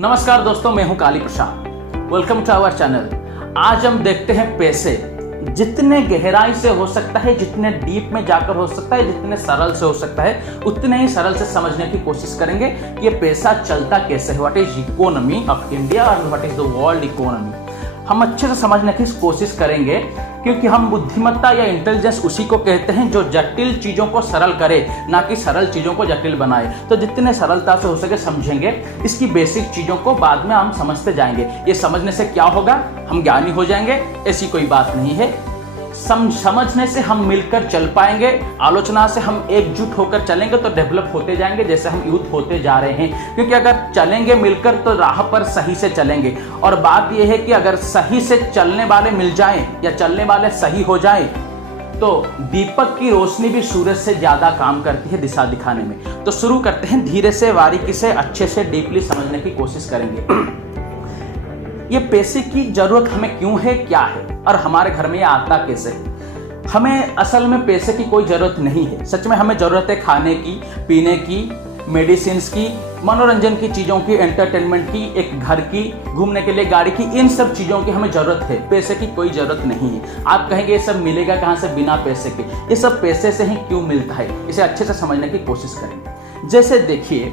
नमस्कार दोस्तों, मैं हूं Kali Prasad. Welcome to our channel. आज हम देखते हैं पैसे जितने गहराई से हो सकता है, जितने डीप में जाकर हो सकता है, जितने सरल से हो सकता है, उतने ही सरल से समझने की कोशिश करेंगे कि ये पैसा चलता कैसे है। What is economy of India और what is the world economy. हम अच्छे से समझने की कोशिश करेंगे क्योंकि हम बुद्धिमत्ता या इंटेलिजेंस उसी को कहते हैं जो जटिल चीजों को सरल करे, ना कि सरल चीजों को जटिल बनाए। तो जितने सरलता से हो सके समझेंगे, इसकी बेसिक चीजों को बाद में हम समझते जाएंगे। ये समझने से क्या होगा, हम ज्ञानी हो जाएंगे, ऐसी कोई बात नहीं है। समझने से हम मिलकर चल पाएंगे, आलोचना से हम एकजुट होकर चलेंगे तो डेवलप होते जाएंगे, जैसे हम यूथ होते जा रहे हैं। क्योंकि अगर चलेंगे मिलकर तो राह पर सही से चलेंगे। और बात यह है कि अगर सही से चलने वाले मिल जाएं या चलने वाले सही हो जाएं तो दीपक की रोशनी भी सूरज से ज्यादा काम करती है दिशा दिखाने में। तो शुरू करते हैं, धीरे से, बारीकी से, अच्छे से, डीपली समझने की कोशिश करेंगे। ये पैसे की जरूरत हमें क्यों है, क्या है और हमारे घर में ये आता कैसे है। हमें असल में पैसे की कोई जरूरत नहीं है। सच में हमें जरूरत है खाने की, पीने की, मेडिसिन की, मनोरंजन की चीजों की, एंटरटेनमेंट की, एक घर की, घूमने के लिए गाड़ी की, इन सब चीजों की हमें जरूरत है। पैसे की कोई जरूरत नहीं है। आप कहेंगे ये सब मिलेगा कहां से बिना पैसे के। ये सब पैसे से ही क्यों मिलता है, इसे अच्छे से समझने की कोशिश करेंगे। जैसे देखिए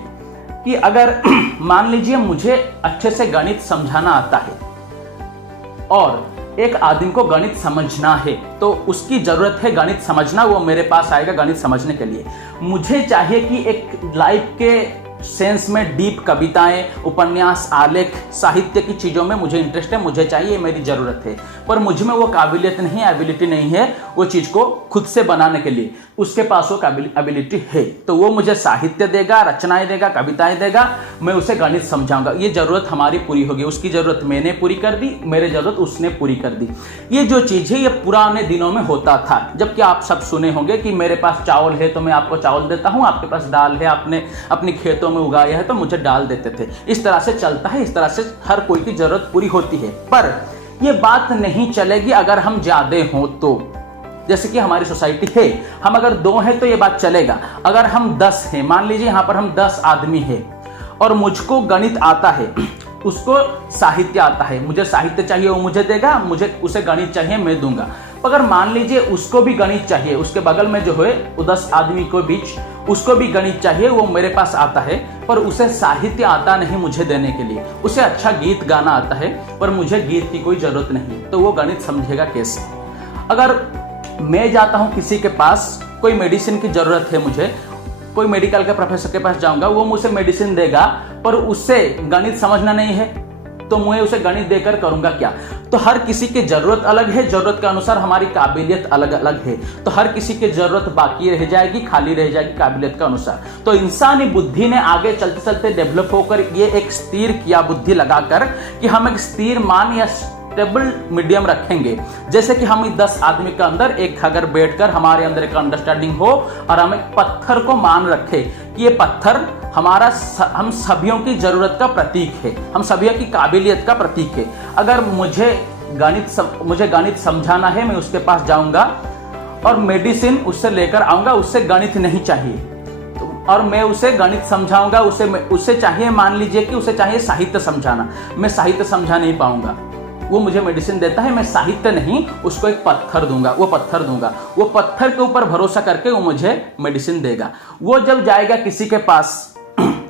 कि अगर मान लीजिए मुझे अच्छे से गणित समझाना आता है और एक आदमी को गणित समझना है तो उसकी जरूरत है गणित समझना। वो मेरे पास आएगा गणित समझने के लिए। मुझे चाहिए कि एक लाइफ के सेंस में डीप कविताएं, उपन्यास, आलेख, साहित्य की चीजों में मुझे इंटरेस्ट है, मुझे चाहिए, मेरी जरूरत है। पर मुझ में वो काबिलियत नहीं है, एबिलिटी नहीं है वो चीज को खुद से बनाने के लिए। उसके पास वो एबिलिटी है तो वो मुझे साहित्य देगा, रचनाएं देगा, कविताएं देगा, मैं उसे गणित समझाऊंगा। ये जरूरत हमारी पूरी होगी। उसकी जरूरत मैंने पूरी कर दी, मेरी जरूरत उसने पूरी कर दी। ये जो चीज है ये पुराने दिनों में होता था। जबकि आप सब सुने होंगे कि मेरे पास चावल है तो मैं आपको चावल देता हूं, आपके पास दाल है, आपने अपनी खेतों में उगाया है तो मुझे डाल देते थे। इस तरह से चलता है, इस तरह से हर कोई की जरूरत पूरी होती है। पर ये बात नहीं चलेगी अगर हम ज्यादा हों तो। जैसे कि हमारी सोसाइटी है, हम अगर 2 हैं तो ये बात चलेगा। अगर हम 10 हैं, मान लीजिए यहां पर हम 10 आदमी हैं और मुझको गणित आता है, उसको साहित्य आता है, मुझे साहित्य चाहिए वो मुझे देगा, मुझे उसे गणित चाहिए मैं दूंगा। अगर मान लीजिए उसको भी गणित चाहिए, उसके बगल में जो है वो 10 आदमी के बीच उसको भी गणित चाहिए, वो मेरे पास आता है पर उसे साहित्य आता नहीं मुझे देने के लिए। उसे अच्छा गीत गाना आता है पर मुझे गीत की कोई जरूरत नहीं, तो वो गणित समझेगा कैसे। अगर मैं जाता हूं किसी के पास, कोई मेडिसिन की जरूरत है मुझे, कोई मेडिकल के प्रोफेसर के पास जाऊंगा, वो मुझे मेडिसिन देगा पर उससे गणित समझना नहीं है तो मैं उसे गणित देकर करूंगा क्या। तो हर किसी की जरूरत अलग है, जरूरत के अनुसार हमारी काबिलियत अलग अलग है। तो हर किसी की जरूरत बाकी रह जाएगी, खाली रह जाएगी काबिलियत के अनुसार। तो इंसानी बुद्धि ने आगे चलते चलते डेवलप होकर ये एक स्थिर किया बुद्धि लगाकर कि हम एक स्थिर मान या स्टेबल मीडियम रखेंगे। जैसे कि हम 10 आदमी के अंदर एक अगर बैठकर हमारे अंदर एक अंडरस्टैंडिंग हो और हम एक पत्थर को मान रखे कि ये पत्थर हम सभियों की जरूरत का प्रतीक है, हम सभियों की काबिलियत का प्रतीक है। अगर मुझे गणित समझाना है, मैं उसके पास जाऊंगा और मेडिसिन उससे लेकर आऊंगा, उससे गणित नहीं चाहिए और मैं उसे गणित समझाऊंगा। उसे चाहिए, मान लीजिए कि उसे चाहिए साहित्य समझाना, मैं साहित्य समझा नहीं पाऊंगा। वो मुझे मेडिसिन देता है, मैं साहित्य नहीं उसको एक पत्थर दूंगा, वो पत्थर के ऊपर भरोसा करके वो मुझे मेडिसिन देगा। वो जब जाएगा किसी के पास,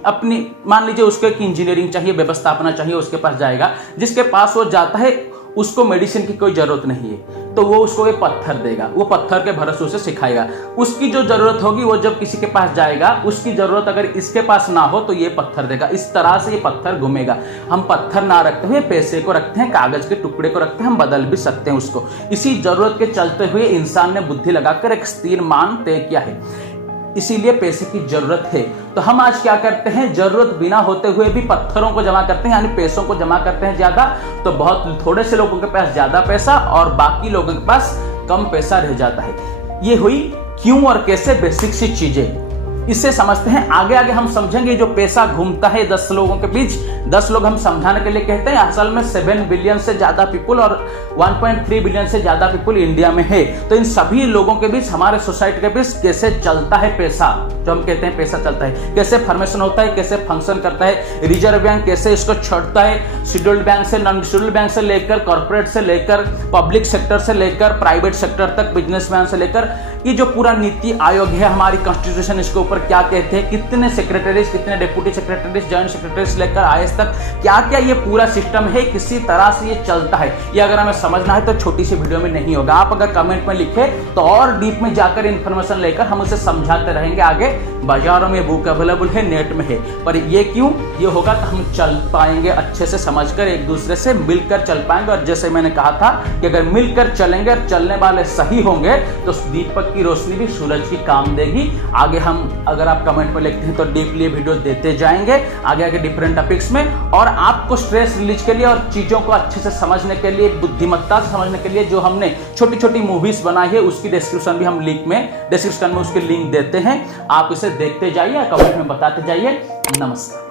अपनी मान लीजिए उसको एक इंजीनियरिंग चाहिए, व्यवस्थापना चाहिए, उसके पास जाएगा, जिसके पास वो जाता है उसको मेडिसिन की कोई जरूरत नहीं है तो वो उसको एक पत्थर देगा, वो पत्थर के भरोसे उसे सिखाएगा। उसकी जो जरूरत होगी वो जब किसी के पास जाएगा, उसकी जरूरत अगर इसके पास ना हो तो ये पत्थर देगा। इस तरह से ये पत्थर घूमेगा। हम पत्थर ना रखते हुए पैसे को रखते हैं, कागज के टुकड़े को रखते हैं, हम बदल भी सकते हैं उसको। इसी जरूरत के चलते हुए इंसान ने बुद्धि लगाकर एक स्थिर मान तय किया है। इसीलिए पैसे की जरूरत है। तो हम आज क्या करते हैं, जरूरत बिना होते हुए भी पत्थरों को जमा करते हैं, यानी पैसों को जमा करते हैं ज्यादा। तो बहुत थोड़े से लोगों के पास ज्यादा पैसा और बाकी लोगों के पास कम पैसा रह जाता है। ये हुई क्यों और कैसे बेसिक सी चीजें। इसे समझते हैं, आगे आगे हम समझेंगे। जो पैसा घूमता है 10 लोगों के बीच, 10 लोग हम समझाने के लिए कहते हैं, असल में 7 बिलियन से ज्यादा पीपल और 1.3 बिलियन से ज्यादा पीपल इंडिया में है। तो इन सभी लोगों के बीच, हमारे सोसाइटी के बीच कैसे चलता है पैसा, जो हम कहते हैं पैसा चलता है, कैसे फॉर्मेशन होता है, कैसे फंक्शन करता है, रिजर्व बैंक कैसे इसको छोड़ता है, शेड्यूल्ड बैंक से, नॉन शेड्यूल्ड बैंक से लेकर, कॉर्पोरेट से लेकर, पब्लिक सेक्टर से लेकर, प्राइवेट सेक्टर तक, बिजनेसमैन से लेकर, ये जो पूरा नीति आयोग है, हमारी कॉन्स्टिट्यूशन इसके ऊपर क्या कहते हैं, कितने सेक्रेटरीज, कितने डिप्टी सेक्रेटरीज, जॉइंट सेक्रेटरीज लेकर आईएएस तक क्या क्या ये पूरा सिस्टम है, किसी तरह से ये चलता है, ये अगर हमें समझना है तो छोटी सी वीडियो में नहीं होगा। आप अगर कमेंट में लिखे तो और डीप में जाकर इंफॉर्मेशन लेकर हम उसे समझाते रहेंगे आगे। बाजारों में बुक अवेलेबल है, नेट में है, पर ये क्यों ये होगा तो हम चल पाएंगे अच्छे से समझकर, एक दूसरे से मिलकर चल पाएंगे। और जैसे मैंने कहा था कि अगर मिलकर चलेंगे और चलने वाले सही होंगे तो दीपक की रोशनी भी सूरज की काम देगी। आगे हम, अगर आप कमेंट में लिखते हैं तो डीपली वीडियो देते जाएंगे आगे आगे डिफरेंट टॉपिक्स में। और आपको स्ट्रेस रिलीज के लिए और चीजों को अच्छे से समझने के लिए, बुद्धिमत्ता से समझने के लिए जो हमने छोटी छोटी मूवीज बनाई है, उसकी डिस्क्रिप्शन भी हम डिस्क्रिप्शन में उसके लिंक देते हैं। आप इसे देखते जाइए, कमेंट में बताते जाइए। नमस्कार।